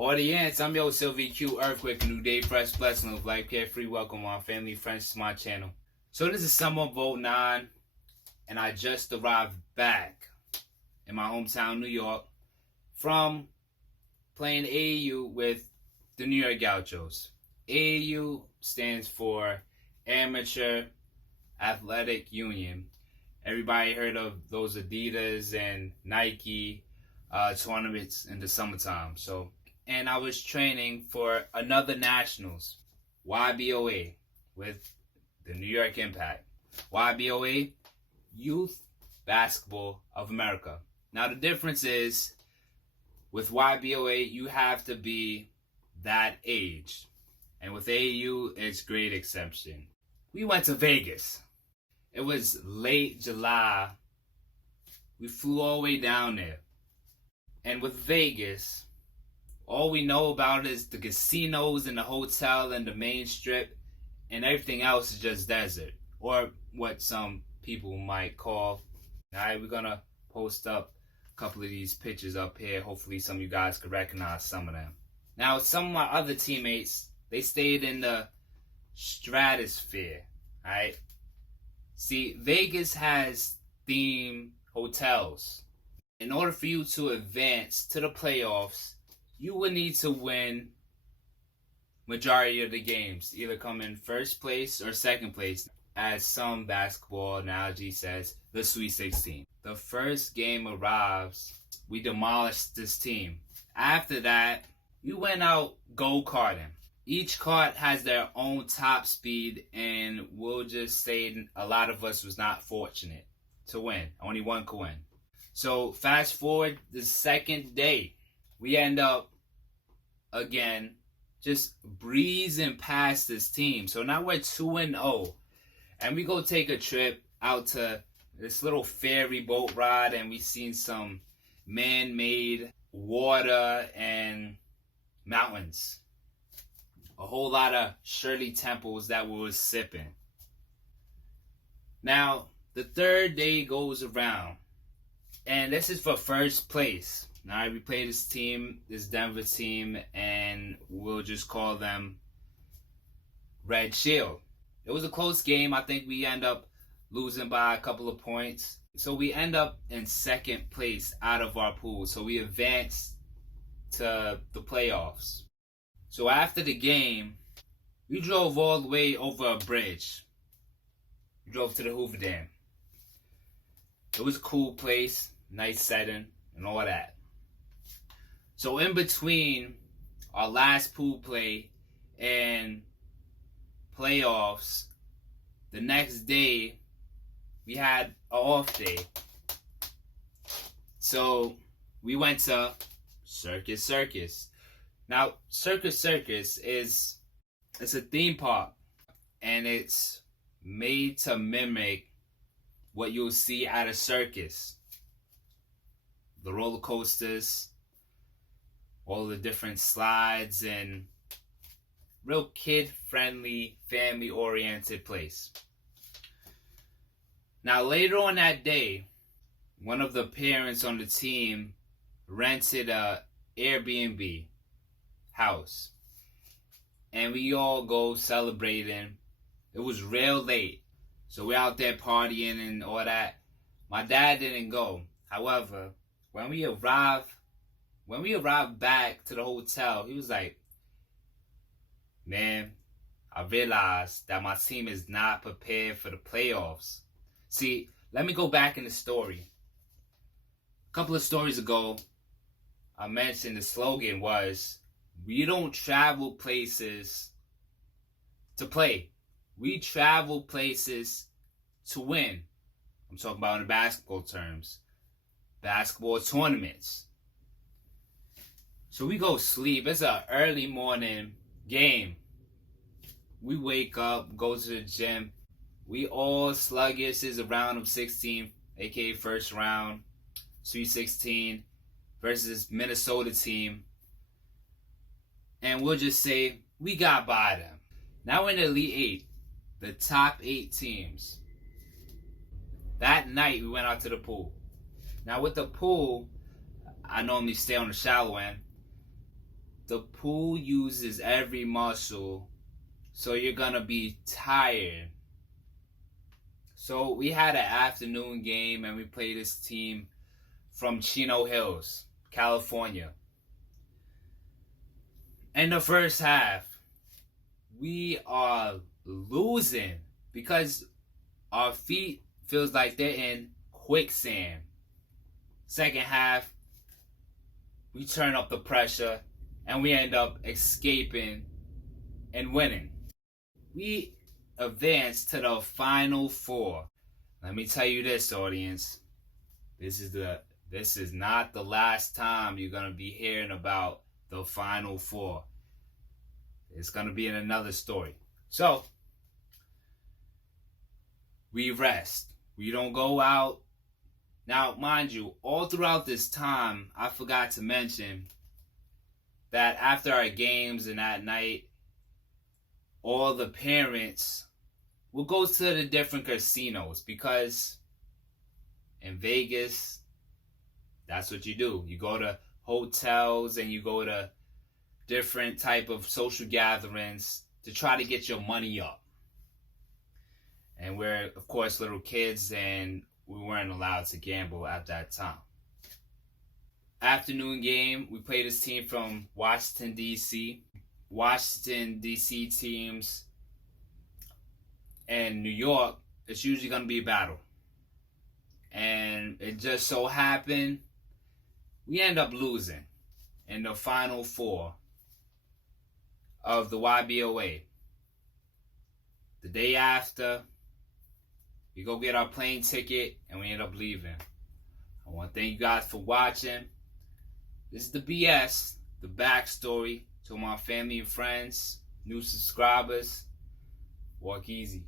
Audience, I'm your Sylvie Q, Earthquake, New Day, Fresh Blessing of Life, Carefree, welcome my family, friends to my channel. So this is summer of 09, and I just arrived back in my hometown, New York, from playing AAU with the New York Gauchos. AAU stands for Amateur Athletic Union. Everybody heard of those Adidas and Nike tournaments in the summertime. And I was training for another nationals, YBOA, with the New York Impact. YBOA, Youth Basketball of America. Now the difference is, with YBOA, you have to be that age. And with AAU, it's great exception. We went to Vegas. It was late July. We flew all the way down there. And with Vegas, all we know about is the casinos and the hotel and the main strip, and everything else is just desert, or what some people might call. Alright, we're gonna post up a couple of these pictures up here. Hopefully some of you guys could recognize some of them. Now, some of my other teammates, they stayed in the stratosphere. Alright? See, Vegas has themed hotels. In order for you to advance to the playoffs, you would need to win majority of the games, either come in first place or second place, as some basketball analogy says, the Sweet 16. The first game arrives, we demolished this team. After that, we went out go-karting. Each kart has their own top speed, and we'll just say a lot of us was not fortunate to win. Only one could win. So fast forward the second day, we end up, again, just breezing past this team. So now we're 2-0. And we go take a trip out to this little ferry boat ride, and we seen some man-made water and mountains. A whole lot of Shirley Temples that we were sipping. Now, the third day goes around, and this is for first place. Now, we play this team, this Denver team, and we'll just call them Red Shield. It was a close game. I think we end up losing by a couple of points. So we end up in second place out of our pool. So we advanced to the playoffs. So after the game, we drove all the way over a bridge. We drove to the Hoover Dam. It was a cool place, nice setting, and all that. So in between our last pool play and playoffs, the next day, we had an off day. So we went to Circus Circus. Now, Circus Circus is a theme park, and it's made to mimic what you'll see at a circus. The roller coasters, all the different slides, and real kid-friendly, family-oriented place. Now, later on that day, one of the parents on the team rented a Airbnb house, and we all go celebrating. It was real late, so we're out there partying and all that. My dad didn't go. However, when we arrived back to the hotel, he was like, "Man, I realized that my team is not prepared for the playoffs." See, let me go back in the story. A couple of stories ago, I mentioned the slogan was, we don't travel places to play. We travel places to win. I'm talking about in basketball terms. Basketball tournaments. So we go sleep. It's an early morning game. We wake up, go to the gym. We all sluggish. It's a round of 16, aka first round, Sweet 16 versus Minnesota team. And we'll just say we got by them. Now in the Elite 8, the top 8 teams. That night we went out to the pool. Now with the pool, I normally stay on the shallow end. the pool uses every muscle, so you're gonna be tired. So we had an afternoon game and we played this team from Chino Hills, California. In the first half, we are losing because our feet feels like they're in quicksand. Second half, we turn up the pressure and we end up escaping and winning. We advance to the Final Four. Let me tell you this, audience. This is not the last time you're gonna be hearing about the Final Four. It's gonna be in another story. So we rest. We don't go out. Now, mind you, all throughout this time, I forgot to mention that after our games and at night, all the parents will go to the different casinos because in Vegas, that's what you do. You go to hotels and you go to different type of social gatherings to try to get your money up. And we're, of course, little kids and we weren't allowed to gamble at that time. Afternoon game, we played this team from Washington, D.C. Washington, D.C. teams and New York, it's usually going to be a battle. And it just so happened, we end up losing in the Final Four of the YBOA. The day after, we go get our plane ticket and we end up leaving. I want to thank you guys for watching. This is the BS, the backstory to my family and friends, new subscribers. Walk easy.